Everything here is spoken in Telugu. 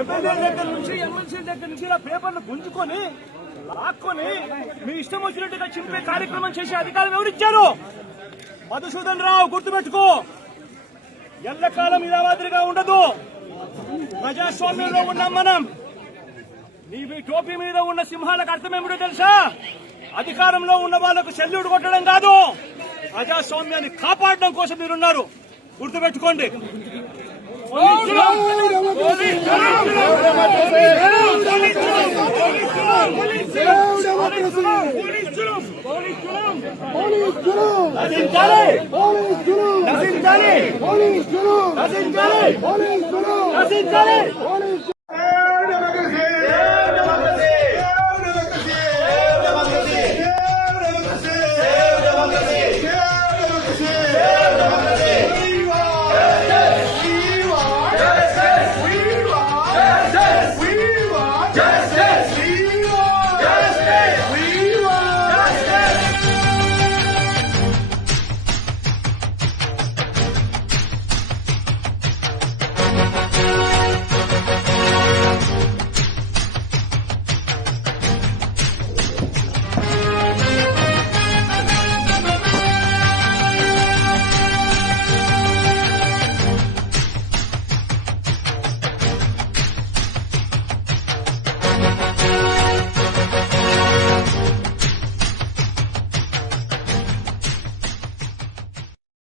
ఎమ్మెల్యే దగ్గర నుంచి ఎమ్మెల్సీ దగ్గర నుంచి ఇలా పేపర్లు గుంజుకొని లాక్కొని మీ ఇష్టం వచ్చినట్టుగా చింపే కార్యక్రమం చేసే అధికారం ఎవరిచ్చారు? మధుసూదన్ రావు, గుర్తుపెట్టుకో, ఎల్లకాలం ఇలా మాదిరిగా ఉండదు. ప్రజాస్వామ్యంలో ఉన్నాం మనం. నీ టోపీ మీద ఉన్న సింహాలకు అర్థమేమిటో తెలుసా? అధికారంలో ఉన్న వాళ్లకు సెల్యూట్ కొట్టడం కాదు, ప్రజాస్వామ్యాన్ని కాపాడడం కోసం మీరున్నారు. గుర్తుపెట్టుకోండి. నశించాలి.